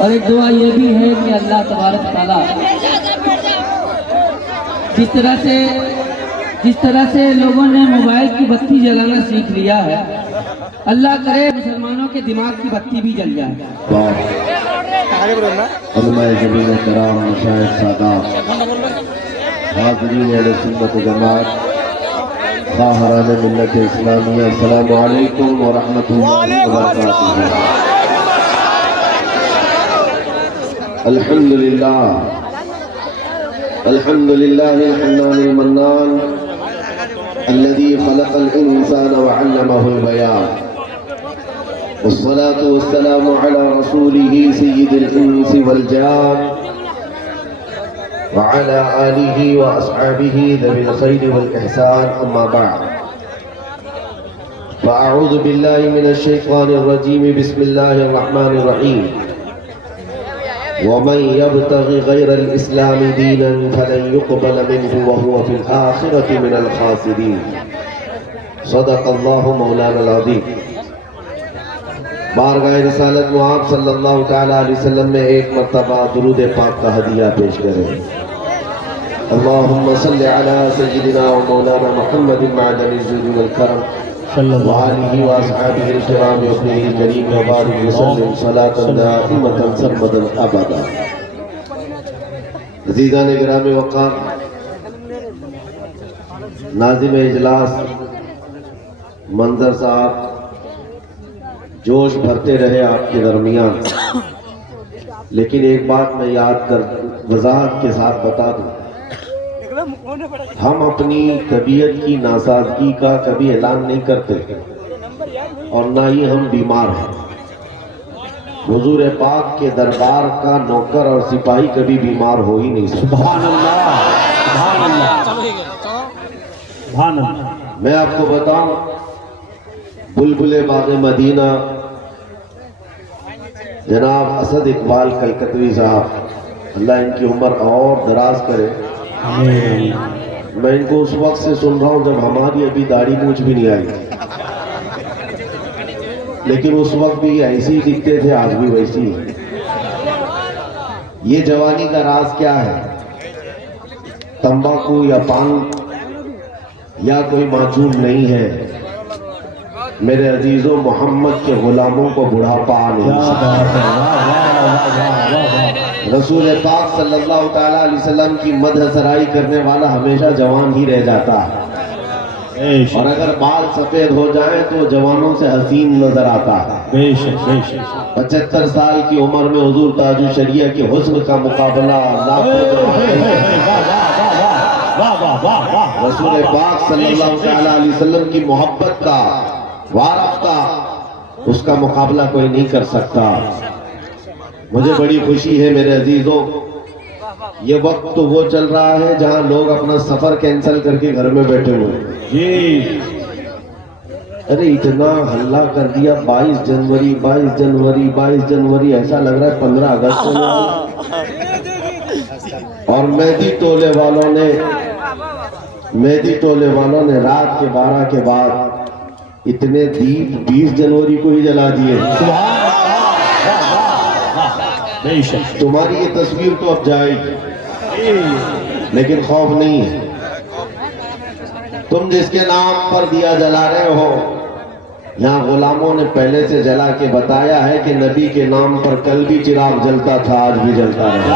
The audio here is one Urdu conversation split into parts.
اور ایک دعا یہ بھی ہے کہ اللہ تبارک تعالیٰ جس طرح سے لوگوں نے موبائل کی بتی جلانا سیکھ لیا ہے، اللہ کرے مسلمانوں کے دماغ کی بتی بھی جل جائے۔ علماء جمیل کرام، مشائخ سادات، حاضرین اہل سنت جماعت، خواہران ملت اسلامیہ، السلام علیکم ورحمۃ اللہ وبرکاتہ۔ الحمدللہ الحمدللہ الحنان المنان الذي خلق الإنسان وعلمه البيان، والصلاة والسلام على رسوله سيد الإنس والجان وعلى آله وأصحابه ذوي الخير والإحسان، أما بعد فأعوذ بالله من الشيطان الرجيم، بسم الله الرحمن الرحيم، ومن يبتغ غير الإسلام دينا فلن يقبل منه وهو في الآخرة من الخاسرين، صدق الله مولانا العظيم۔ بارگاہ رسالت معاب صلی اللہ تعالیٰ علیہ وسلم میں ایک مرتبہ درود پاک کا ہدیہ پیش کریں۔ اللہم صلی علی سیدنا و مولانا محمد معدن الجود والکرم وآلہ واصحابہ الکرام وابنہ الکریم وبارک وسلم صلاۃ دائمۃ سرمدا ابدا۔ عزیزان گرام وقار، ناظم اجلاس منظر صاحب جوش بھرتے رہے آپ کے درمیان، لیکن ایک بات میں یاد کر وضاحت کے ساتھ بتا دوں، ہم اپنی طبیعت کی ناسازگی کا کبھی اعلان نہیں کرتے اور نہ ہی ہم بیمار ہیں۔ حضور پاک کے دربار کا نوکر اور سپاہی کبھی بیمار ہو ہی نہیں سکتا۔ سبحان اللہ، سبحان اللہ، سبحان اللہ۔ میں آپ کو بتاؤں، بلبل باغ مدینہ جناب اسد اقبال کلکتوی صاحب، اللہ ان کی عمر اور دراز کرے، میں ان کو اس وقت سے سن رہا ہوں جب ہماری ابھی داڑھی مونچھ بھی نہیں آئی، لیکن اس وقت بھی ایسے ہی دکھتے تھے، آج بھی ویسی ہی۔ یہ جوانی کا راز کیا ہے؟ تمباکو یا پان یا کوئی معجون نہیں ہے میرے عزیزوں، محمد کے غلاموں کو بڑھاپا نہیں۔ رسول پاک صلی اللہ تعالیٰ علیہ وسلم کی مدح سرائی کرنے والا ہمیشہ جوان ہی رہ جاتا ہے، اور اگر بال سفید ہو جائیں تو جوانوں سے حسین نظر آتا ہے۔ 75 سال کی عمر میں حضور تاج الشریعہ کے حسن کا مقابلہ رسول پاک صلی اللہ تعالیٰ علیہ وسلم کی محبت کا وارفتہ، اس کا مقابلہ کوئی نہیں کر سکتا۔ مجھے بڑی خوشی ہے میرے عزیزوں، یہ وقت تو وہ چل رہا ہے جہاں لوگ اپنا سفر کینسل کر کے گھر میں بیٹھے ہوئے ہیں۔ ارے اتنا ہلہ کر دیا، 22 جنوری 22 جنوری 22 جنوری، ایسا لگ رہا ہے 15 اگست ہونے والا۔ اور مہندی ٹولے والوں نے رات کے 12 کے بعد اتنے دیپ 20 جنوری کو ہی جلا دیے۔ تمہاری یہ تصویر تو اب جائے گی، لیکن خوف نہیں ہے، تم جس کے نام پر دیا جلا رہے ہو، یہاں غلاموں نے پہلے سے جلا کے بتایا ہے کہ نبی کے نام پر کل بھی چراغ جلتا تھا، آج بھی جلتا رہے۔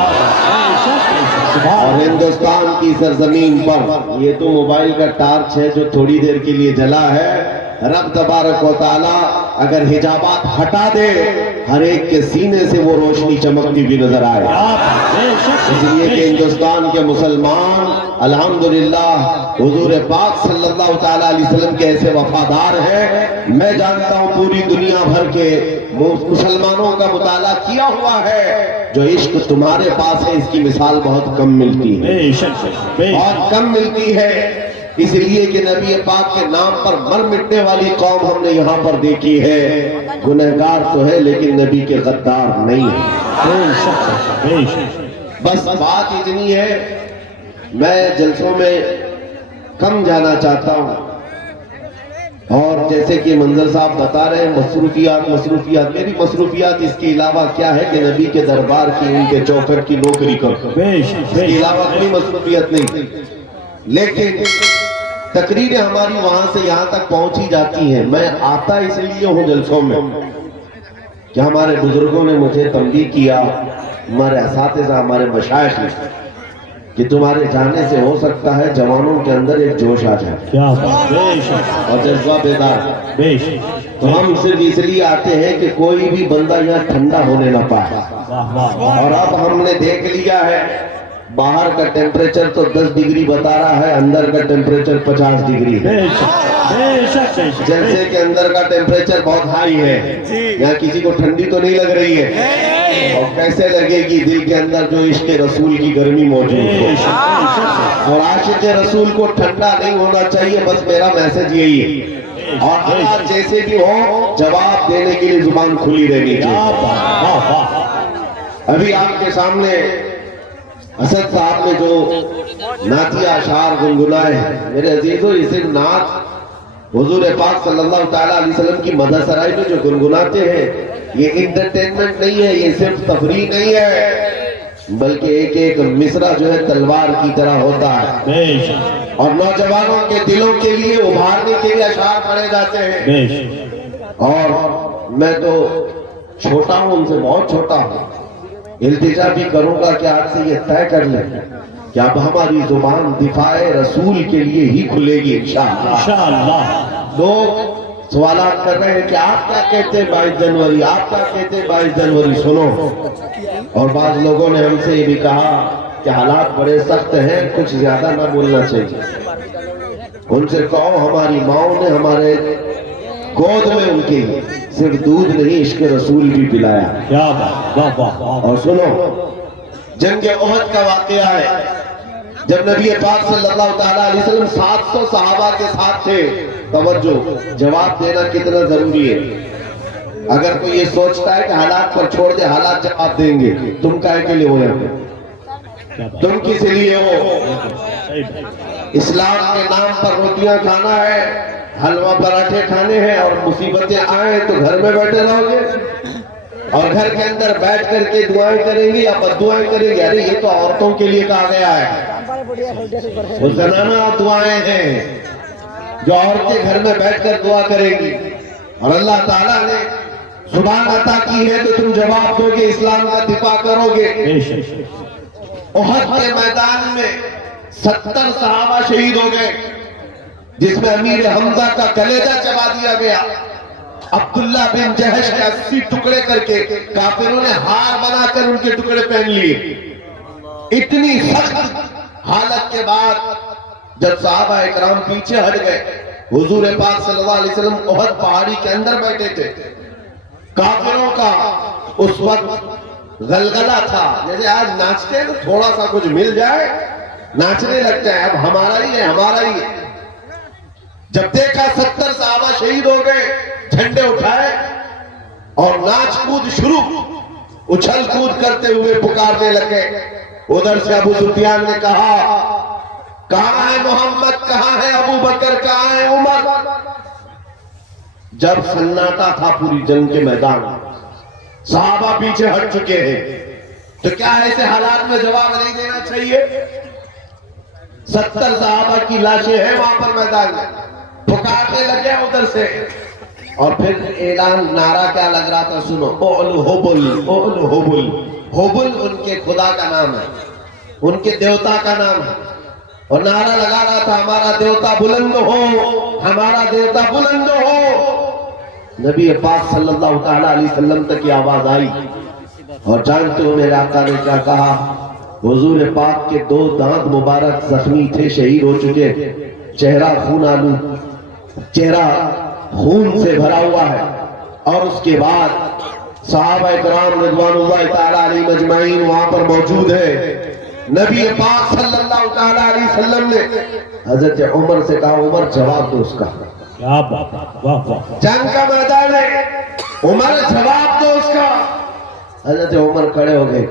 اور ہندوستان کی سرزمین پر یہ تو موبائل کا ٹارچ ہے جو تھوڑی دیر کے لیے جلا ہے، رب تبارک و تعالی اگر حجابات ہٹا دے ہر ایک کے سینے سے وہ روشنی چمکتی بھی نظر آئے. اس لیے کہ ہندوستان کے مسلمان الحمدللہ حضور پاک صلی اللہ تعالیٰ علیہ وسلم کے ایسے وفادار ہیں. میں جانتا ہوں پوری دنیا بھر کے مسلمانوں کا مطالعہ کیا ہوا ہے، جو عشق تمہارے پاس ہے اس کی مثال بہت کم ملتی ہے، بہت کم ملتی ہے. اس لیے کہ نبی پاک کے نام پر مر مٹنے والی قوم ہم نے یہاں پر دیکھی ہے. گنہگار تو ہے لیکن نبی کے غدار نہیں ہے. بس بات اتنی ہے، میں جلسوں میں کم جانا چاہتا ہوں. اور جیسے کہ منظر صاحب بتا رہے ہیں مصروفیات، میری مصروفیات اس کے علاوہ کیا ہے کہ نبی کے دربار کی ان کے چوکھٹ کی نوکری کرو، اس کے علاوہ کوئی مصروفیت نہیں. لیکن تقریریں ہماری وہاں سے یہاں تک پہنچی جاتی ہیں. میں آتا اس لیے ہوں جلسوں میں کہ ہمارے بزرگوں نے مجھے تنبیہ کیا، ہمارے اساتذہ ہمارے مشائخ نے، کہ تمہارے جانے سے ہو سکتا ہے جوانوں کے اندر ایک جوش آ جائے اور جذبہ بیدار. تو ہم صرف اس لیے آتے ہیں کہ کوئی بھی بندہ یہاں ٹھنڈا ہونے نہ پائے. اور اب ہم نے دیکھ لیا ہے باہر کا ٹیمپریچر تو 10 ڈگری بتا رہا ہے، اندر کا ٹیمپریچر 50 ڈگری ہے. جلسے کے اندر کا ٹیمپریچر بہت ہائی ہے، یہاں کسی کو ٹھنڈی تو نہیں لگ رہی ہے. اور کیسے لگے گی دل کے اندر جو عشق رسول کی گرمی موجود ہے. اور عاشق رسول کو ٹھنڈا نہیں ہونا چاہیے، بس میرا میسج یہی ہے. اور اللہ جیسے بھی ہو جواب دینے کے لیے زبان کھلی رہنی چاہیے. ابھی آپ کے سامنے اسد صاحب نے جو نعتیہ اشعار گنگنائے ہیں، میرے عزیزو یہ صرف نعت حضور پاک صلی اللہ تعالیٰ علیہ وسلم کی مدح سرائی میں جو گنگناتے ہیں یہ انٹرٹینمنٹ نہیں ہے، یہ صرف تفریح نہیں ہے، بلکہ ایک ایک مصرع جو ہے تلوار کی طرح ہوتا ہے. اور نوجوانوں کے دلوں کے لیے ابھارنے کے لیے اشعار پڑھے جاتے ہیں. اور میں تو چھوٹا ہوں، ان سے بہت چھوٹا ہوں، التجا بھی کروں گا کہ آج سے یہ طے کر لیں کہ اب ہماری زبان دفاع رسول کے لیے ہی کھلے گی انشاءاللہ. لوگ سوالات کر رہے ہیں کہ آپ کیا کہتے ہیں 22 جنوری، آپ کیا کہتے ہیں 22 جنوری. سنو، اور بعض لوگوں نے ہم سے یہ بھی کہا کہ حالات بڑے سخت ہیں، کچھ زیادہ نہ بولنا چاہیے. ان سے کہو ہماری ماؤں نے ہمارے گود میں ان کی صرف دودھ نہیں عشق رسول بھی پلایا. اور سنو، جنگ احد کا واقعہ ہے، جب نبی پاک صلی اللہ تعالیٰ علیہ وسلم 700 صحابہ کے ساتھ تھے. توجہ، جواب دینا کتنا ضروری ہے. اگر کوئی یہ سوچتا ہے کہ حالات پر چھوڑ دے، حالات جواب دیں گے. تم کائے کے لیے ہو یہاں؟ تم کس لیے ہو؟ اسلام کے نام پر روٹیاں کھانا ہے، حلوہ پراٹھے کھانے ہیں، اور مصیبتیں آئیں تو گھر میں بیٹھے رہو گے اور گھر کے اندر بیٹھ کر کے دعائیں کریں گے یا بددعائیں کریں گے. ارے یہ تو عورتوں کے لیے کہا گیا ہے، وہ زنانہ دعائیں ہیں جو عورتیں گھر میں بیٹھ کر دعا کریں گی. اور اللہ تعالیٰ نے زبان عطا کی ہے تو تم جواب دو گے، اسلام کا دفاع کرو گے. احد کے میدان میں 70 صحابہ شہید ہو گئے، جس میں امیر حمزہ کا کلیجہ چبا دیا گیا. عبداللہ بن جہش کے 80 ٹکڑے کر کے کافروں نے ہار بنا کر ان کے ٹکڑے پہن لیے. اتنی سخت حالت کے بعد جب صحابہ اکرام پیچھے ہٹ گئے، حضور پاک صلی اللہ علیہ وسلم احد پہاڑی کے اندر بیٹھے تھے. کافروں کا اس وقت غلغلہ تھا، جیسے آج ناچتے ہیں تو تھوڑا سا کچھ مل جائے ناچنے لگتے ہیں، اب ہمارا ہی ہے ہمارا ہی ہے. جب دیکھا 70 صحابہ شہید ہو گئے، جھنڈے اٹھائے اور ناچ کود شروع، اچھل کود کرتے ہوئے پکارنے لگے. ادھر سے ابو سفیان نے کہا کہاں ہے محمد، کہاں ہے ابو بکر، کہاں ہے عمر. جب سناٹا تھا پوری جنگ کے میدان، صحابہ پیچھے ہٹ چکے ہیں، تو کیا ایسے حالات میں جواب نہیں دینا چاہیے؟ 70 صحابہ کی لاشیں ہیں وہاں پر میدان میں، پکارنے لگے ادھر سے. اور پھر اعلان، نعرہ کیا لگ رہا تھا؟ سنو، اولو حبل، اولو حبل. حبل ان کے خدا کا نام ہے، ان کے دیوتا کا نام ہے. اور نعرہ لگا رہا تھا ہمارا دیوتا بلند ہو، ہمارا دیوتا بلند ہو. نبی پاک صلی اللہ تعالی علیہ وسلم تک یہ آواز آئی، اور جانتے ہو میرے آقا نے کیا کہا؟ حضور پاک کے 2 دانت مبارک زخمی تھے، شہید ہو چکے، چہرہ خون آلود، چہرہ خون سے بھرا ہوا ہے، اور اس کے بعد صحابہ کرام رضوان اللہ تعالی علیہ مجمعین وہاں پر موجود ہے۔ نبی پاک صلی اللہ تعالی علیہ وسلم نے حضرت عمر سے کہا، عمر جواب دو اس کا، جنگ کا میدان ہے، عمر جواب دو اس کا۔ حضرت عمر کھڑے ہو گئے،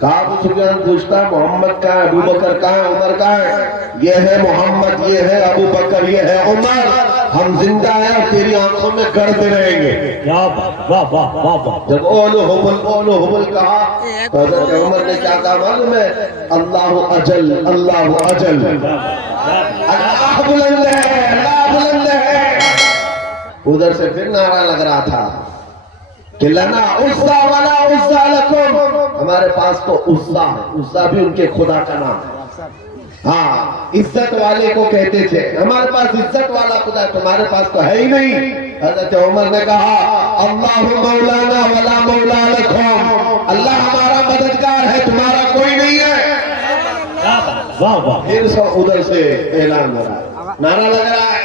کہا ابو سفیان پوچھتا محمد کہاں ہے، ابو بکر کہاں ہے، عمر کہاں ہے؟ یہ ہے محمد، یہ ہے ابو بکر، یہ ہے عمر، ہم زندہ ہیں اور تیری آنکھوں میں گڑتے رہیں گے۔ جب اولو حبل کہا تو حضرت عمر نے کیا کہا معلوم ہے؟ اللہ اجل، اللہ اجل، اللہ بلند ہے، اللہ بلند ہے۔ ادھر سے پھر نعرہ لگ رہا تھا کہ لنا عزا ولا عزا لکم، ہمارے پاس تو عزا ہے، عزا بھی ان کے خدا کا نام ہے۔ ہاں، عزت والے کو کہتے تھے، ہمارے پاس عزت والا خدا ہے، تمہارے پاس تو ہے ہی نہیں۔ حضرت عمر نے کہا اللہ مولانا ولا مولا لکم، اللہ ہمارا مددگار ہے، تمہارا کوئی نہیں ہے۔ پھر ادھر سے اعلان ہو رہا ہے، نعرہ لگ رہا ہے،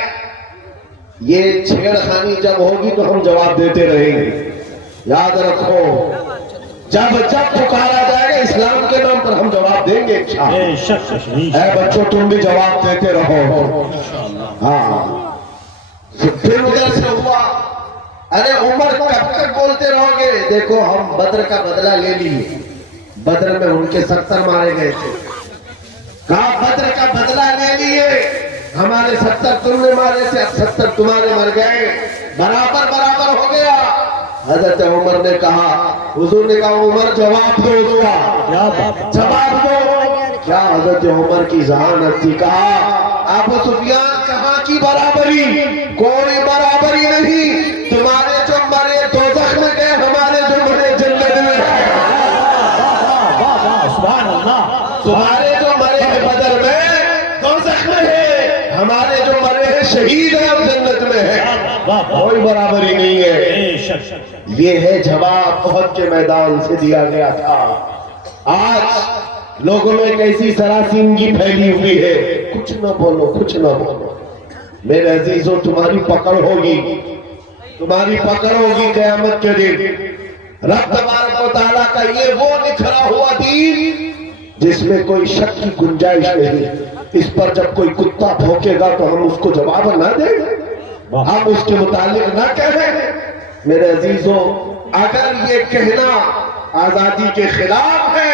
یہ چھیڑ خانی جب ہوگی تو ہم جواب دیتے رہیں گے۔ یاد رکھو، جب پکارا جائے گا اسلام کے نام پر ہم جواب دیں گے انشاءاللہ۔ اے بچوں تم بھی جواب دیتے رہو۔ ہاں، پھر ادھر سے ہوا، ارے عمر کب تک بولتے رہو گے؟ دیکھو ہم بدر کا بدلہ لے لیے، بدر میں ان کے 70 مارے گئے تھے، کہا بدر کا بدلہ لے لیے، ہمارے 70 تم نے مارے تھے، 70 تمہارے مر گئے، برابر ہو گیا۔ حضرت عمر نے کہا، حضور نے کہا عمر جواب دو اس کا، جواب دو۔ کیا حضرت عمر کی ذہانت تھی، کہا ابو سفیان کہاں کی برابری، کوئی برابری نہیں، تمہارے جو مرے دوزخ میں گئے، ہمارے جو مرے جنت میں گئے، تمہارے جو مرے ہیں بدر میں دوزخ میں ہے، ہمارے جو مرے ہیں شہید ہیں اور جنت میں ہیں، کوئی برابری نہیں ہے۔ یہ ہے جواب احد کے میدان سے دیا گیا تھا۔ آج لوگوں میں کیسی سراسیمگی پھیلی ہوئی ہے، کچھ نہ بولو، کچھ نہ بولو۔ میرے عزیزوں تمہاری پکڑ ہوگی، تمہاری پکڑ ہوگی قیامت کے دن۔ رب تبارک و تعالیٰ کا یہ وہ نکھرا ہوا دین جس میں کوئی شک کی گنجائش نہیں، اس پر جب کوئی کتا بھونکے گا تو ہم اس کو جواب نہ دیں، ہم اس کے متعلق نہ کہیں۔ میرے عزیزوں اگر یہ کہنا آزادی کے خلاف ہے،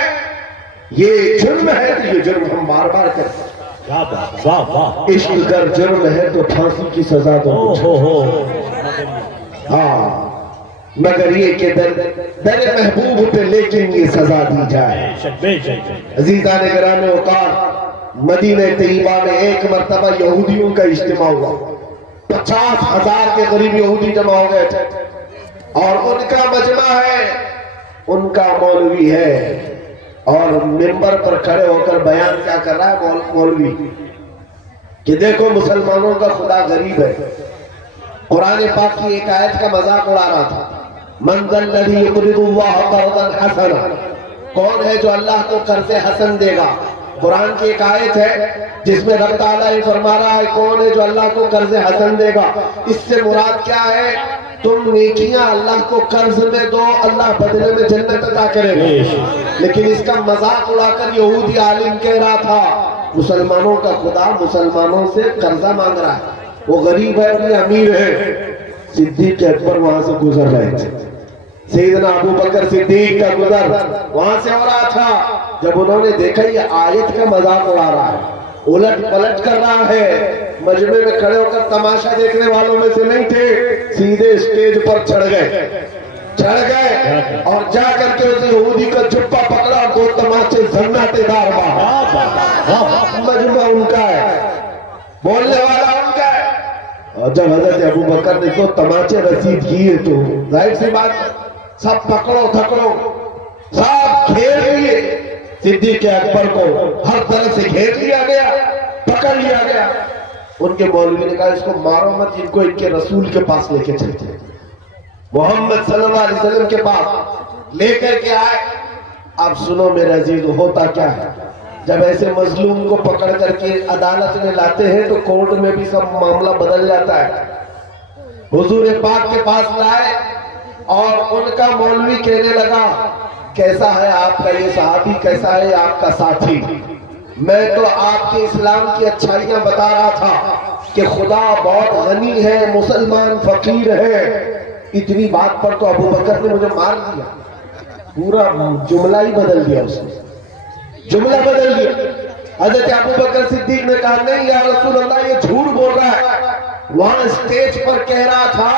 یہ جرم ہے، تو یہ جرم ہم بار بار کرتے ہیں۔ عشق اگر جرم ہے تو پھانسی کی سزا دو، ہاں، مگر یہ کہ در محبوب پہ لیکن یہ سزا دی جائے۔ عزیزان گرامی اوقات، مدینہ طیبہ میں ایک مرتبہ یہودیوں کا اجتماع ہوا، 50,000 کے قریب یہودی جمع ہو گئے تھے، اور ان کا مجمع ہے، ان کا مولوی ہے، اور منبر پر کھڑے ہو کر بیان کیا کر رہا ہے مولوی کہ دیکھو مسلمانوں کا خدا غریب ہے۔ قرآن پاک کی ایک آیت کا مذاق اڑا رہا تھا، من ذا الذی یقرض اللہ قرضا حسنا، کون ہے جو اللہ کو قرض حسن دے گا؟ قرآن کی ایک آیت ہے جس میں رب تعالیٰ یہ فرما رہا ہے کون ہے جو اللہ کو قرض حسن دے گا۔ اس سے مراد کیا ہے؟ تم نیکیاں اللہ کو قرض میں دو، اللہ بدلے میں جنت عطا کرے گا۔ لیکن اس کا مذاق اڑا کر یہودی عالم کہہ رہا تھا مسلمانوں کا خدا مسلمانوں سے قرضہ مانگ رہا ہے، وہ غریب ہے اور یہ امیر ہے۔ صدیق اکبر وہاں سے گزر رہے تھے، سیدنا ابو بکر صدیق کا گزر وہاں سے ہو رہا تھا۔ جب انہوں نے دیکھا یہ آیت کا مذاق اڑا رہا ہے، الٹ پلٹ کر رہا ہے، مجمع میں کھڑے ہو کر تماشا دیکھنے والوں میں سے نہیں تھے، سیدھے اسٹیج پر چڑھ گئے اور جا کر کے اس یہودی کا جبہ پکڑا، دو تماچے زناتے دار مارے۔ مجمع ان کا ہے، بولنے والا ان کا ہے، اور جب حضرت ابو بکر نے دو تماچے رسید کیے تو ظاہر سی بات سب پکڑو تھکڑو، سب گھیر لیے صدیق اکبر کو، ہر طرح سے گھیر لیا گیا، پکڑ لیا گیا۔ ان کے مولوی نے کہا اس کو مارو مت، ان کو ان کے رسول کے پاس لے کے چلتے۔ محمد صلی اللہ علیہ وسلم کے پاس لے کر کے آئے. اب سنو میرے عزیز، ہوتا کیا ہے جب ایسے مظلوم کو پکڑ کر کے عدالت میں لاتے ہیں تو کورٹ میں بھی سب معاملہ بدل جاتا ہے. حضور پاک کے پاس لائے اور ان کا مولوی کہنے لگا کیسا ہے آپ کا یہ صحابی، کیسا ہے آپ کا ساتھی؟ میں تو آپ کے اسلام کی اچھائیاں بتا رہا تھا کہ خدا بہت غنی ہے، مسلمان فقیر ہے. اتنی بات پر تو ابو بکر نے مجھے مار دیا. پورا جملہ ہی بدل دیا، اس نے جملہ بدل دیا. حضرت ابو بکر صدیق نے کہا نہیں یا رسول اللہ، یہ جھوٹ بول رہا ہے. وہاں اسٹیج پر کہہ رہا تھا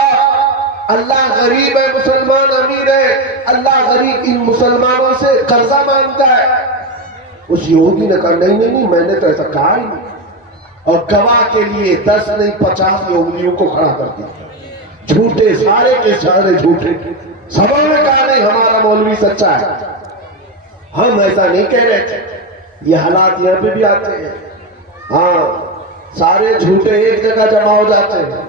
اللہ غریب ہے، مسلمان امیر ہے، اللہ غریب ان مسلمانوں سے قرضہ مانگتا ہے. اس یہودی نے کہا نہیں نہیں نہیں، میں نے تو ایسا کہا ہی نہیں. اور گواہ کے لیے 10 نہیں 50 یہودیوں کو کھڑا کر دیا. جھوٹے، سارے کے سارے جھوٹے. سبوں نے کہا نہیں ہمارا مولوی سچا ہے، ہم ایسا نہیں کہہ رہے تھے. یہ حالات یہاں پہ بھی آتے ہیں. ہاں، سارے جھوٹے ایک جگہ جمع ہو جاتے ہیں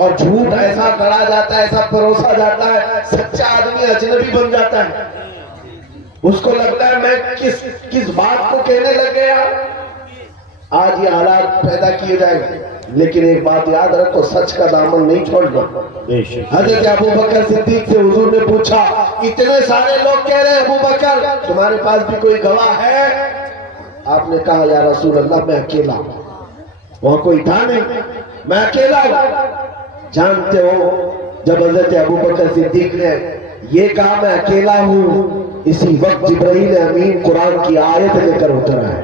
اور جھوٹ ایسا گڑا جاتا ہے، ایسا پروسا جاتا ہے، سچا آدمی اجنبی بن جاتا ہے. اس کو لگتا ہے میں کس بات کو کہنے لگ گیا. آج یہ حالات پیدا کیے جائیں گے، لیکن ایک بات یاد رکھو، سچ کا دامن نہیں چھوڑنا. حضرت ابو بکر صدیق سے حضور نے پوچھا اتنے سارے لوگ کہہ رہے ہیں ابو بکر تمہارے پاس بھی کوئی گواہ ہے؟ آپ نے کہا یا رسول اللہ میں اکیلا ہوں. وہاں کوئی تھا نہیں، میں اکیلا ہوں. جانتے ہو جب حضرت ابو بکر صدیق نے یہ کہا میں اکیلا ہوں، اسی وقت جبرائیل امین قرآن کی آیت لے کر اترا ہے.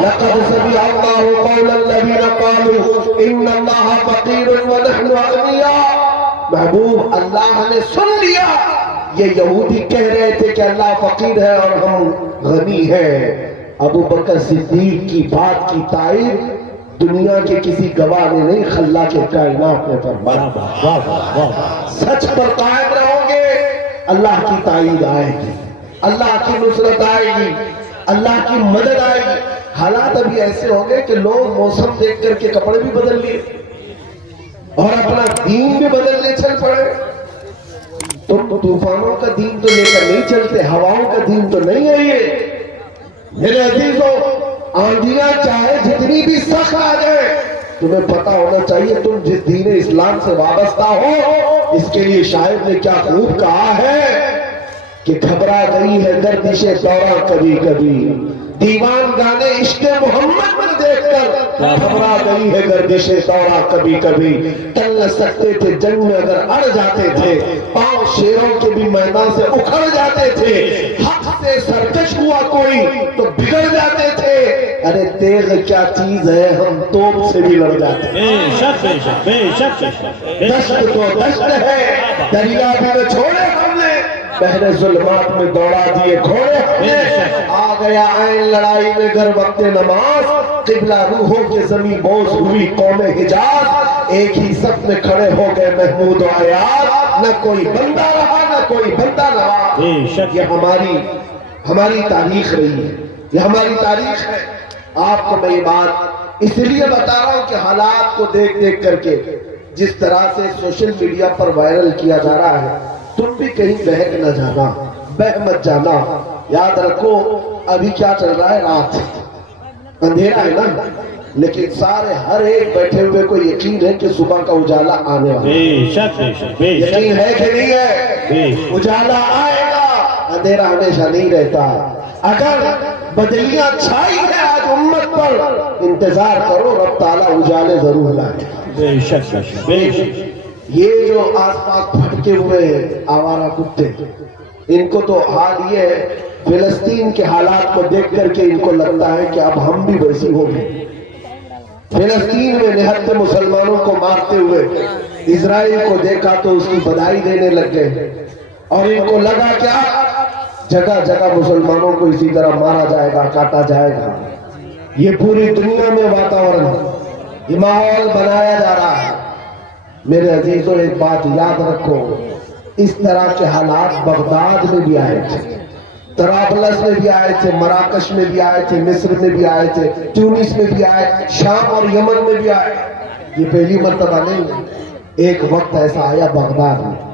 لقد سمع اللہ قول الذین قالوا ان اللہ فقیر ونحن اغنیاء. محبوب، اللہ نے سن لیا یہ یہودی کہہ رہے تھے کہ اللہ فقیر ہے اور ہم غنی ہیں. ابو بکر صدیق کی بات کی تائید دنیا کے کسی گواہ نے نہیں، خلا کے کائنات نے فرمایا. سچ پر قائم رہو گے، اللہ کی تائید آئے گی، اللہ کی نصرت آئے گی، اللہ کی مدد آئے گی. حالات ابھی ایسے ہو گئے کہ لوگ موسم دیکھ کر کے کپڑے بھی بدل لیے اور اپنا دین بھی بدلنے چل پڑے. تم طوفانوں کا دین تو لے کر نہیں چلتے، ہواؤں کا دین تو نہیں ہے یہ. میرے عزیزوں، آندیاں چاہے جتنی بھی سخت آ جائے، تمہیں پتا ہونا چاہیے تم جس دین اسلام سے وابستہ ہو. اس کے لیے شاعر نے کیا خوب کہا ہے کہ گھبرا گئی ہے گردش دورہ کبھی کبھی، دیوان گانے عشق محمد میں دیکھ کر گھبرا گئی ہے گردش دورہ کبھی کبھی. ٹل نہ سکتے تھے جنگ میں اگر اڑ جاتے تھے، پاؤں شیروں کے بھی میدان سے اکھڑ جاتے تھے. حق سے سرکش ہوا کوئی تو بگڑ جاتے تھے. ارے تیغ کیا چیز ہے، ہم توپ سے بھی لڑ جاتے ہیں. دشت تو دشت ہے، دریا بھی نہ چھوڑے ہم نے، بحر ظلمات میں دوڑا دیے گھوڑے ہم نے. آ گیا عین لڑائی میں گر وقت نماز، قبلہ روحوں کے زمین بوس ہوئی قوم حجاز. ایک ہی سب میں کھڑے ہو گئے محمود و عیاض، نہ کوئی بندہ رہا نہ کوئی بندہ نواز. یہ ہماری تاریخ رہی ہے، یہ ہماری تاریخ ہے. آپ کو میں یہ بات اس لیے بتا رہا ہوں کہ حالات کو دیکھ دیکھ کر کے جس طرح سے سوشل میڈیا پر وائرل کیا جا رہا ہے، تم بھی کہیں بہک نہ جانا، بہ مت جانا. یاد رکھو ابھی کیا چل رہا ہے، رات اندھیرا ہے نا، لیکن سارے ہر ایک بیٹھے ہوئے کو یقین ہے کہ صبح کا اجالا آنے والا ہے. یقین ہے کہ نہیں ہے؟ اجالا آئے گا، اندھیرا ہمیشہ نہیں رہتا. اگر بدلیاں چھائی ہے آج امت پر، انتظار کرو رب تعالیٰ اجالے ضرور لائے. یہ جو آس پاس پھٹکے ہوئے آوارہ کتے، ان کو تو حال یہ ہے فلسطین کے حالات کو دیکھ کر کے ان کو لگتا ہے کہ اب ہم بھی ویسی ہوں گے. فلسطین میں نہتے مسلمانوں کو مارتے ہوئے اسرائیل کو دیکھا تو اس کی بدائی دینے لگ گئے، اور ان کو لگا کیا جگہ جگہ مسلمانوں کو اسی طرح مارا جائے گا، کاٹا جائے گا. یہ پوری دنیا میں واتاورن، یہ ماحول بنایا جا رہا ہے. میرے عزیزوں ایک بات یاد رکھو، اس طرح کے حالات بغداد میں بھی آئے تھے، طرابلس میں بھی آئے تھے، مراکش میں بھی آئے تھے، مصر میں بھی آئے تھے، تونس میں بھی آئے، شام اور یمن میں بھی آئے. یہ پہلی مرتبہ نہیں، ایک وقت ایسا آیا بغداد میں.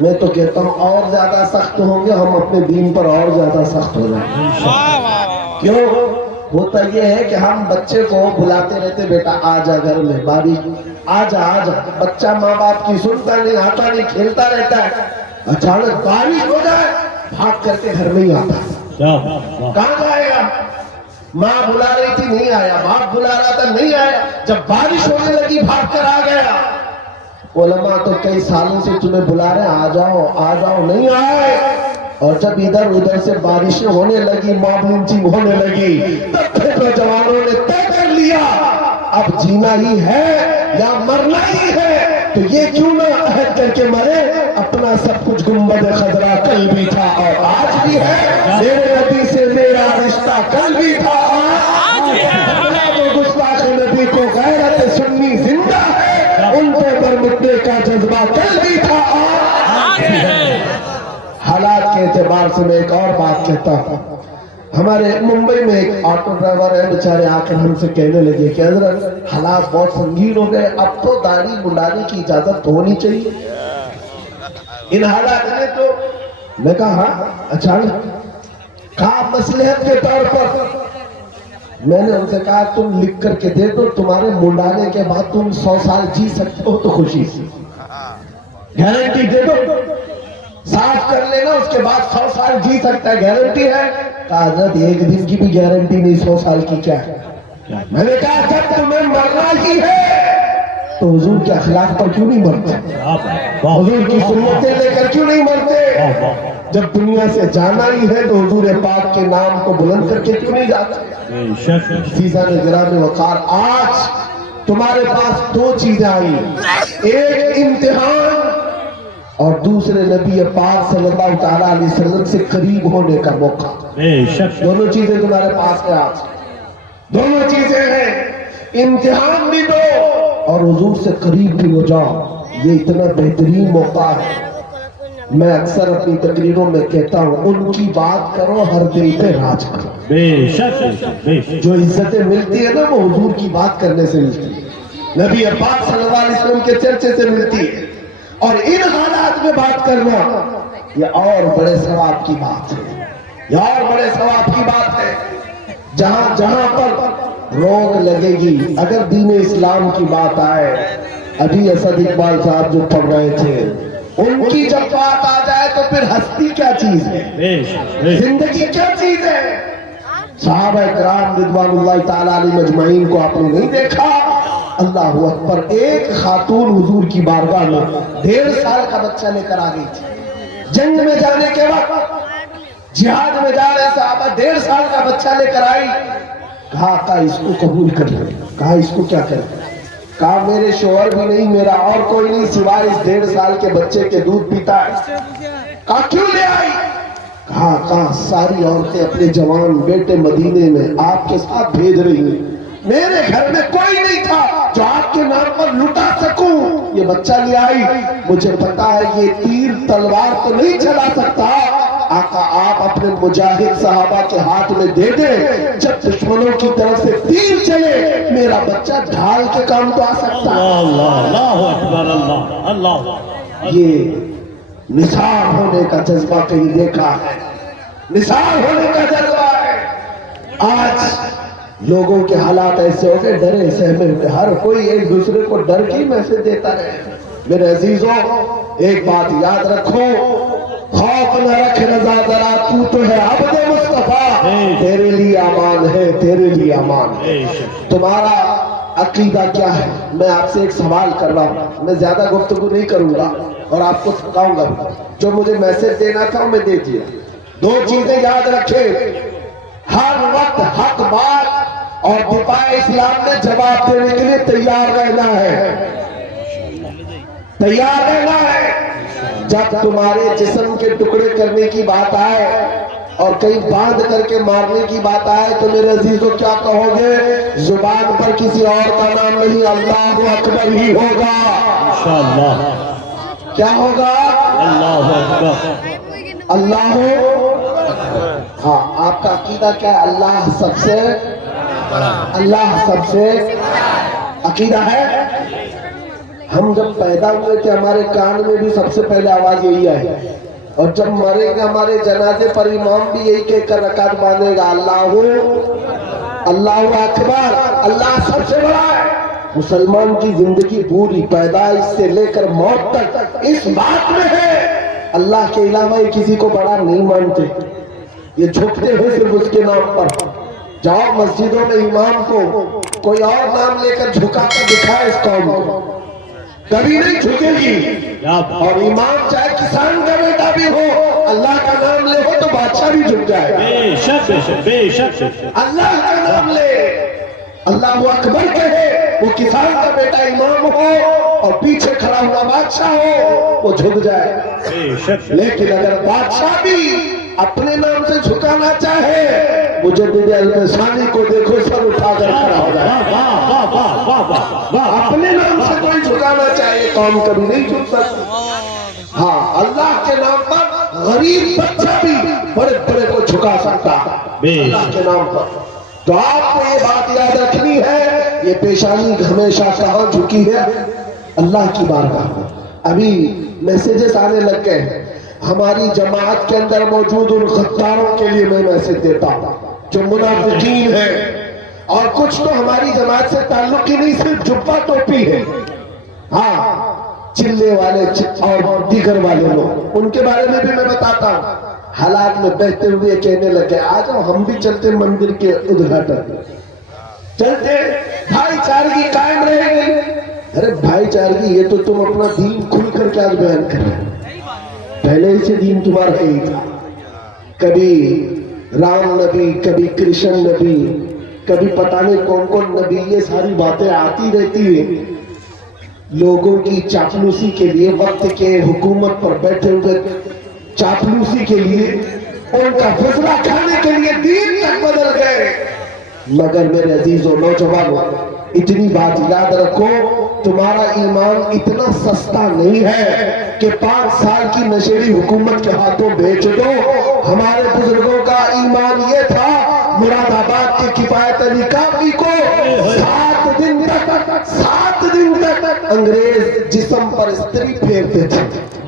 میں تو کہتا ہوں اور زیادہ سخت ہوں گے ہم اپنے دین پر اور زیادہ سخت ہو جائیں گے. کیوں؟ ہوتا یہ ہے کہ ہم بچے کو بلاتے رہتے بیٹا آ جا گھر میں بارش آ جا. بچہ ماں باپ کی سنتا نہیں, آتا نہیں, کھیلتا رہتا ہے. اچانک بارش ہو جائے بھاگ کر کے گھر میں ہی آتا ہے. کہاں جائے گا؟ ماں بلا رہی تھی نہیں آیا, باپ بلا رہا تھا نہیں آیا, جب بارش ہونے لگی بھاگ کر آ گیا. علماء تو کئی سالوں سے تمہیں بلا رہے ہیں آ جاؤ نہیں آئے. اور جب ادھر ادھر سے بارشیں ہونے لگی, موب لنچنگ ہونے لگی, تب پھر نوجوانوں نے طے کر لیا اب جینا ہی ہے یا مرنا ہی ہے. تو یہ کیوں نہ عہد کر کے مرے اپنا سب کچھ گنبد خضرا کل بھی تھا اور آج بھی ہے, میرے نبی سے میرا رشتہ کل بھی تھا آج بھی ہے. جو گستاخ نبی کو غیرت سنی زندہ ہے, ان کو برمٹنے کا جذبہ کل بھی تھا آج بھی ہے. حالات کے اعتبار سے میں ایک اور بات کہتا ہوں. ہمارے ممبئی میں ایک آٹو ڈرائیور ہے, بیچارے آ کر ہم سے کہنے لگے کہ حضرت حالات بہت سنگین ہو گئے, اب تو داڑھی منڈانے کی اجازت ہونی چاہیے ان حالات میں. تو میں کہا ہاں اچانک کہا مصلحت کے طور پر. میں نے ان سے کہا تم لکھ کر کے دے دو تمہارے منڈانے کے بعد تم 100 سال جی سکتے ہو تو خوشی سے گارنٹی دے دو, صاف کر لینا اس کے بعد 100 سال جی سکتا ہے گارنٹی ہے. کہا حضرت ایک دن کی بھی گارنٹی نہیں, 100 سال کی کیا ہے. میں نے کہا جب تمہیں مرنا ہی ہے تو حضور کے اخلاق پر کیوں نہیں مرتے, حضور کی سنتیں لے کر کیوں نہیں مرتے. جب دنیا سے جانا ہی ہے تو حضور پاک کے نام کو بلند کر کے کیوں نہیں جاتے. عزیزان گرامی وقار, آج تمہارے پاس 2 چیزیں آئی, ایک امتحان اور دوسرے نبی پاک صلی اللہ تعالیٰ علیہ وسلم سے قریب ہونے کا موقع. دونوں چیزیں تمہارے پاس ہیں آج, دونوں چیزیں ہیں, امتحان بھی دو اور حضور سے قریب بھی ہو جاؤ. یہ اتنا بہترین موقع ہے. میں اکثر اپنی تقریروں میں کہتا ہوں ان کی بات کرو ہر دل پہ راج کرو. جو عزتیں ملتی ہے نا وہ حضور کی بات کرنے سے ملتی ہے, نبی پاک صلی اللہ علیہ وسلم کے چرچے سے ملتی ہے. اور ان حالات میں بات کرنا یہ اور بڑے ثواب کی بات ہے, یہ اور بڑے ثواب کی بات ہے. جہاں جہاں پر روک لگے گی اگر دین اسلام کی بات آئے, ابھی اسد اقبال صاحب جو پڑھ رہے تھے ان کی جب بات آ جائے تو پھر ہستی کیا چیز ہے, زندگی کیا چیز ہے. صحابہ کرام رضوان اللہ تعالیٰ علیہ مجمعین کو آپ نے نہیں دیکھا, اللہ اکبر, ایک خاتون حضور کی بارگاہ میں 1.5 سال کا بچہ لے کر آ گئی تھی. جنگ میں جانے کے وقت جہاد میں جا رہے صحابہ 1.5 سال کا بچہ لے کر آئی. کہا اس کو قبول کر لیں. کہا اس کو کیا کریں. کہا میرے شوہر بھی نہیں, میرا اور کوئی نہیں سوائے اس 1.5 سال کے بچے کے دودھ پیتا ہے. کہا کیوں لے آئی. کہا ساری عورتیں اپنے جوان بیٹے مدینے میں آپ کے ساتھ بھیج رہی ہیں, میرے گھر میں کوئی نہیں تھا جو آپ کے نام پر لٹا سکوں, یہ بچہ لے آئی. مجھے پتا ہے یہ تیر تلوار تو نہیں چلا سکتا, آقا آپ اپنے مجاہد صحابہ کے ہاتھ میں دے دیں, جب دشمنوں کی طرف سے تیر چلے میرا بچہ ڈھال کے کام تو آ سکتا ہے. اللہ اکبر, اللہ. یہ نثار ہونے کا جذبہ کہیں دیکھا ہے, نثار ہونے کا جذبہ ہے. آج لوگوں کے حالات ایسے ہو گئے ڈرے سہمے ہوئے, ہر کوئی ایک دوسرے کو ڈر کی میسج دیتا رہے. میرے عزیزوں ایک بات یاد رکھو, خوف نہ رکھ رضا ذرا, تو ہے عبد مصطفیٰ, تیرے لیے امان ہے, تیرے لیے امان ہے. تمہارا عقیدہ کیا ہے؟ میں آپ سے ایک سوال کر رہا ہوں, میں زیادہ گفتگو نہیں کروں گا اور آپ کو تھکاؤں گا. جو مجھے میسج دینا تھا میں دے دیا. 2 چیزیں یاد رکھے, ہر وقت حق بات اور دفاع اسلام میں جواب دینے کے لیے تیار رہنا ہے, تیار رہنا ہے. جب تمہارے جسم کے ٹکڑے کرنے کی بات آئے اور کہیں باندھ کر کے مارنے کی بات آئے تو میرے عزیزوں کیا کہو گے؟ زبان پر کسی اور کا نام نہیں, اللہ اکبر ہی ہوگا. انشاءاللہ کیا ہوگا؟ اللہ اکبر. اللہ. ہاں آپ کا عقیدہ کیا ہے؟ اللہ سب سے, اللہ سب سے عقیدہ ہے. ہم جب پیدا ہوئے تھے ہمارے کان میں بھی سب سے پہلے آواز یہی آئی، اور جب مرے گا ہمارے جنازے پر امام بھی یہی کہہ کر رکعت باندھے گا، اللہ اکبر، اللہ سب سے بڑا ہے۔ مسلمان کی زندگی پوری پیدائش سے لے کر موت تک اس بات میں ہے اللہ کے علاوہ یہ کسی کو بڑا نہیں مانتے، یہ جھکتے ہیں صرف اس کے نام پر۔ جاؤ مسجدوں میں امام کو کوئی اور نام لے کر جھکا کر دکھائے اس قوم کو، کبھی نہیں جھکے گی۔ اور امام چاہے کسان کا بیٹا بھی ہو، اللہ کا نام لے ہو تو بادشاہ بھی جھک جائے گا۔ بے شک بے شک بے شک بے شک۔ اللہ کا نام لے، اللہ اکبر کہے، وہ کسان کا بیٹا امام ہو اور پیچھے کھڑا ہوا بادشاہ ہو، وہ جھک جائے۔ بے شک۔ لیکن اگر بادشاہ بھی اپنے نام سے جھکانا چاہے، مجدد الفسانی کو دیکھو سر اٹھا کر کھڑا ہو جائے۔ واہ واہ واہ واہ واہ واہ۔ اپنے نام سے کوئی جھکانا چاہے قوم کبھی نہیں جھک سکتی۔ ہاں، اللہ کے نام پر غریب بچہ بھی بڑے بڑے کو جھکا سکتا ہے اللہ کے نام پر۔ تو آپ کو یہ بات یاد رکھنی ہے، یہ پیشانی ہمیشہ کہاں جھکی ہے؟ اللہ کی بارگاہ میں۔ ابھی میسیجز آنے لگ گئے، ہماری جماعت کے اندر موجود ان غداروں کے لیے میں میسیج دیتا ہوں جو منافقین ہیں، اور کچھ تو ہماری جماعت سے تعلق ہی نہیں، صرف جبہ ٹوپی ہے، ہاں چلے والے اور دیگر والے لوگ، ان کے بارے میں بھی میں بتاتا ہوں۔ حالات میں بہتے ہوئے کہنے لگے آ جاؤ ہم بھی چلتے مندر کے ادھاٹن، چلتے بھائی چارگی قائم رہے گی۔ ارے بھائی چارگی یہ تو تم اپنا دین کھل کر کے آج بیان کر رہے ہیں، پہلے ہی سے دین تمہارا ہی تھا۔ کبھی رام نبی، کبھی کرشن نبی، کبھی پتہ نہیں کون کون نبی، یہ ساری باتیں آتی رہتی ہیں لوگوں کی چاپلوسی کے لیے، وقت کے حکومت پر بیٹھے ہوئے چاپلوسی کے لیے، ان کا فضلہ کھانے کے لیے دین تک بدل گئے۔ مگر میرے عزیزوں نوجوانوں، اتنی بات یاد رکھو، تمہارا ایمان اتنا سستا نہیں ہے کہ 5 سال کی نشیری حکومت کے ہاتھوں بیچ دو۔ ہمارے بزرگوں کا ایمان یہ تھا، مراد آباد کے کفایت علی کافی کو 7 دن تک انگریز جسم پر استری پھیرتے تھے،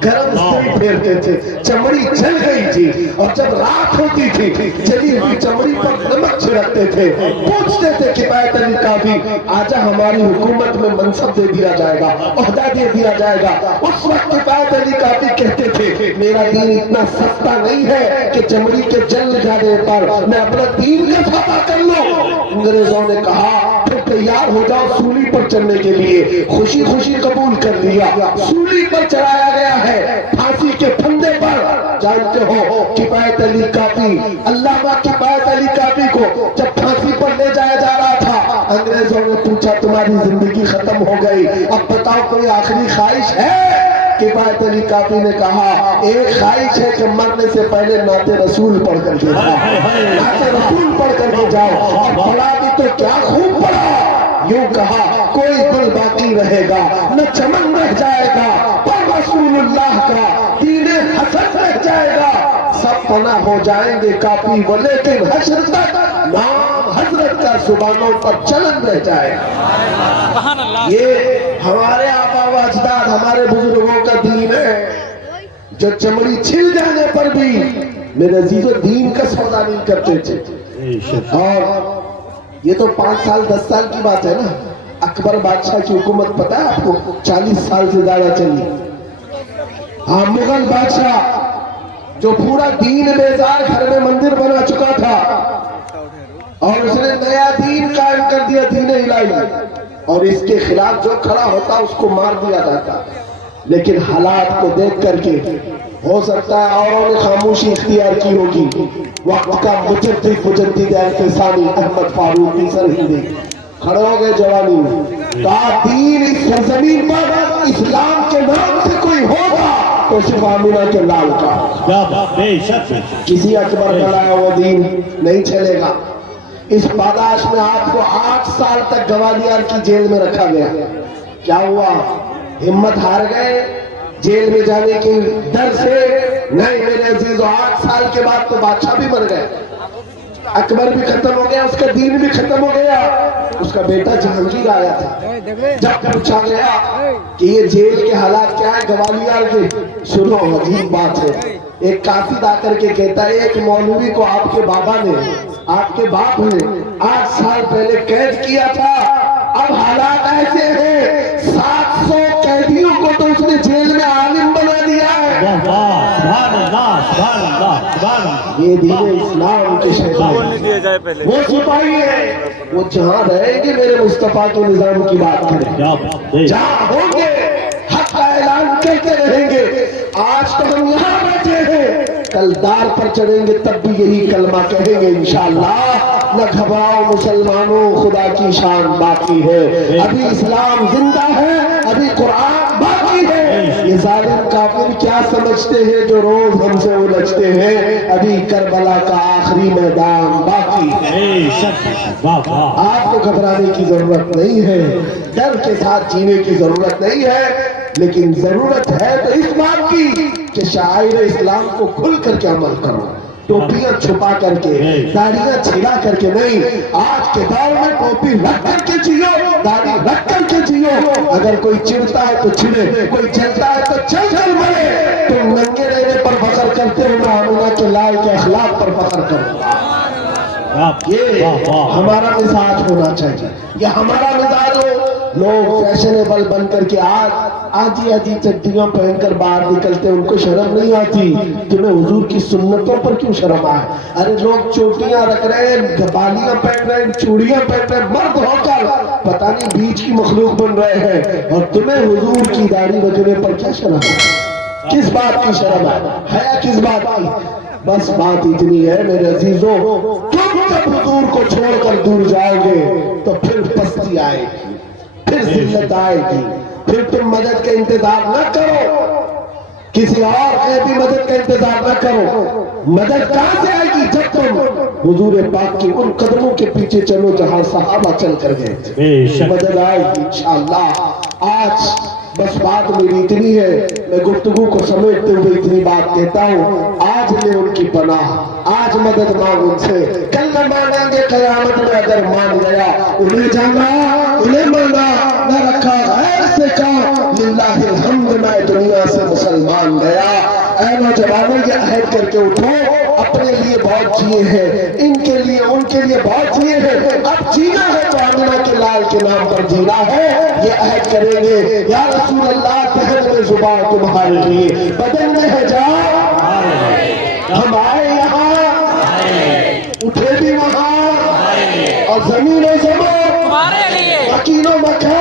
گرم استری پھیرتے تھے، چمڑی جل گئی تھی، اور جب رات ہوتی تھی جلی ہوئی چمڑی پر نمک چھڑکتے تھے، پوچھتے تھے کفایت علی کافی آجا ہماری حکومت میں منصب دے دیا جائے گا، عہدہ دے دیا جائے گا۔ اس وقت کفایت علی کافی کہتے تھے میرا دین اتنا سستا نہیں ہے کہ چمڑی کے جل جانے پر میں اپنا دین کا فدا کر لوں۔ انگریزوں نے کہا پھر تیار ہو جاؤ سولی پر چڑھنے کے لیے، خوشی خوشی قبول کر لیا، سولی پر چڑھایا گیا ہے، پھانسی کے پھندے پر۔ جانتے ہو کفایت علی کافی، علامہ کفایت علی کافی کو جب پھانسی پر لے جایا جا رہا تھا، انگریزوں نے پوچھا تمہاری زندگی ختم ہو گئی، اب بتاؤ کوئی آخری خواہش ہے؟ کفایت علی کافی نے کہا ایک خواہش ہے کہ مرنے سے پہلے نعت رسول پڑھ کر کے جاؤ، نعت رسول پڑھ کر کے جاؤ، اور پڑھا بھی تو کیا خوب پڑھا۔ یوں کہا کوئی دل باقی رہے گا نہ چمن رہ جائے گا، پر رسول اللہ کا دین حسن رہ جائے گا، سب فنا ہو جائیں گے کافی وہ، لیکن حشر تک نام حضرت کا زبانوں پر چلن رہ جائے گا۔ یہ ہمارے آبا و اجداد، ہمارے بزرگوں کا دین ہے جو چمڑی چھل جانے پر بھی میرے عزیزو دین کا سودا نہیں کرتے تھے۔ اور یہ تو 5 سال 10 سال کی بات ہے نا، اکبر بادشاہ کی حکومت پتہ ہے آپ کو 40 سال سے زیادہ چلی۔ ہاں، مغل بادشاہ جو پورا دین بیزار گھر میں مندر بنا چکا تھا، اور اس نے نیا دین قائم کر دیا، دین الہی، اور اس کے خلاف جو کھڑا ہوتا اس کو مار دیا جاتا۔ لیکن حالات کو دیکھ کر کے ہو سکتا ہے اوروں نے خاموشی اختیار کی ہوگی، وقت کا مجدد الفسانی احمد فاروقی سرہندی کھڑے ہو گئے جوانی میں، کہا دین اس سرزمین پر اسلام کے نام سے کوئی ہوگا تو صرف آمینہ کے لال کا، کسی اکبر کا لایا وہ دین نہیں چلے گا۔ اس پاداش میں آپ کو 8 سال تک گوالیار کی جیل میں رکھا گیا۔ کیا ہوا؟ ہمت ہار گئے جیل میں جانے کے ڈر سے؟ نہیں میرے عزیزو، 8 سال کے بعد تو بادشاہ بھی مر گئے، اکبر بھی ختم ہو گیا, اس کا دین بھی ختم ہو گیا. اس کا بیٹا جہانگیر آیا تھا. جب پوچھا گیا کہ یہ جیل کے حالات کیا ہے گوالیار کے, سنو عجیب بات ہے. ایک قاصد آ کر کے کہتا ہے ایک مولوی کو آپ کے بابا نے, آپ کے باپ نے 8 سال پہلے قید کیا تھا. اب حالات ایسے ہیں 700 قیدیوں کو تو اس نے جیل میں عالم بنا دیا ہے. سبحان اللہ سبحان اللہ سبحان اللہ. یہ دین اسلام کے شہزادے وہ سپاہی ہے, وہ جہاں رہیں گے میرے مصطفیٰ کے نظام کی بات کریں, جہاں ہوں گے حق کا اعلان کرتے رہیں گے. آج تو ہم یہاں بیٹھے ہیں, کل دار پر چڑھیں گے تب بھی یہی کلمہ کہیں گے انشاءاللہ. نہ گھبراؤ مسلمانوں, خدا کی شان باقی ہے. ابھی اسلام زندہ ہے, ابھی قرآن باقی ہے. یہ ظالم کافر کیا سمجھتے ہیں جو روز ہم سے الجھتے ہیں, ابھی کربلا کا آخری میدان باقی ہے. آپ کو گھبرانے کی ضرورت نہیں ہے, ڈر کے ساتھ جینے کی ضرورت نہیں ہے, لیکن ضرورت ہے تو اس بات کی کہ شاعر اسلام کو کھل کر کے عمل کرو. ٹوپیاں چھپا کر کے, داڑیاں چھڑا کر کے نہیں. آج کے دور میں ٹوپی رکھ کر کے جیو, داڑھی رکھ کر کے جیو. اگر کوئی چڑھتا ہے تو چھڑے, کوئی جلتا ہے تو چل کر مرے. تم ننگے رہنے پر فخر کرتے ہو, میں آمنہ کے لال کے اخلاق پر فخر کروں. یہ ہمارا مزاج ہونا چاہیے, یہ ہمارا مزاج ہو. لوگ فیشنیبل بن کر کے آدھی چڈیاں پہن کر باہر نکلتے, ان کو شرم نہیں آتی. تمہیں حضور کی سنتوں پر کیوں شرم آئے؟ ارے لوگ چوٹیاں رکھ رہے ہیں, بالیاں پہن رہے ہیں, چوڑیاں پہن رہے ہیں, مرد ہو کر پتہ نہیں بیچ کی مخلوق بن رہے ہیں, اور تمہیں حضور کی داڑھی بجنے پر کیا شرم ہے؟ کس بات کی شرم ہے کس بات کی؟ بس بات اتنی ہے میرے عزیزوں, تم جب حضور کو چھوڑ کر دور جاؤ گے تو پھر پستی آئے گی, پھر ذلت آئے گی. پھر تم مدد کا انتظار نہ کرو, کسی اور کی مدد کا انتظار نہ کرو. مدد کہاں سے آئے گی؟ جب تم حضور پاک کی ان قدموں کے پیچھے چلو جہاں صحابہ چل کر گئے. مدد آئے گی انشاءاللہ. آج بس بات میری اتنی ہے, میں گفتگو کو سمیٹتے ہوئے اتنی بات کہتا ہوں. آج لے ان کی پناہ, آج مدد مانگ ان سے. کل نہ مانیں گے قیامت میں اگر مان گیا. انہیں جانا, انہیں مانا, نہ رکھا غیر سے کہا للہ الحمد میں دنیا سے مسلمان گیا. اے نوجوانوں یہ عہد کر کے اٹھو, اپنے لیے بہت جیے ہیں, ان کے لیے ان کے لیے بہت جیے ہیں. اب جینا ہے تو آمنہ کے لال کے نام پر جینا ہے. یہ عہد کریں گے یا رسول اللہ, دہن میں زبان تمہارے لیے, بدن میں ہے جان. ہم آئے یہاں, اٹھے بھی وہاں, اور زمین و زمان, وکیل و مکان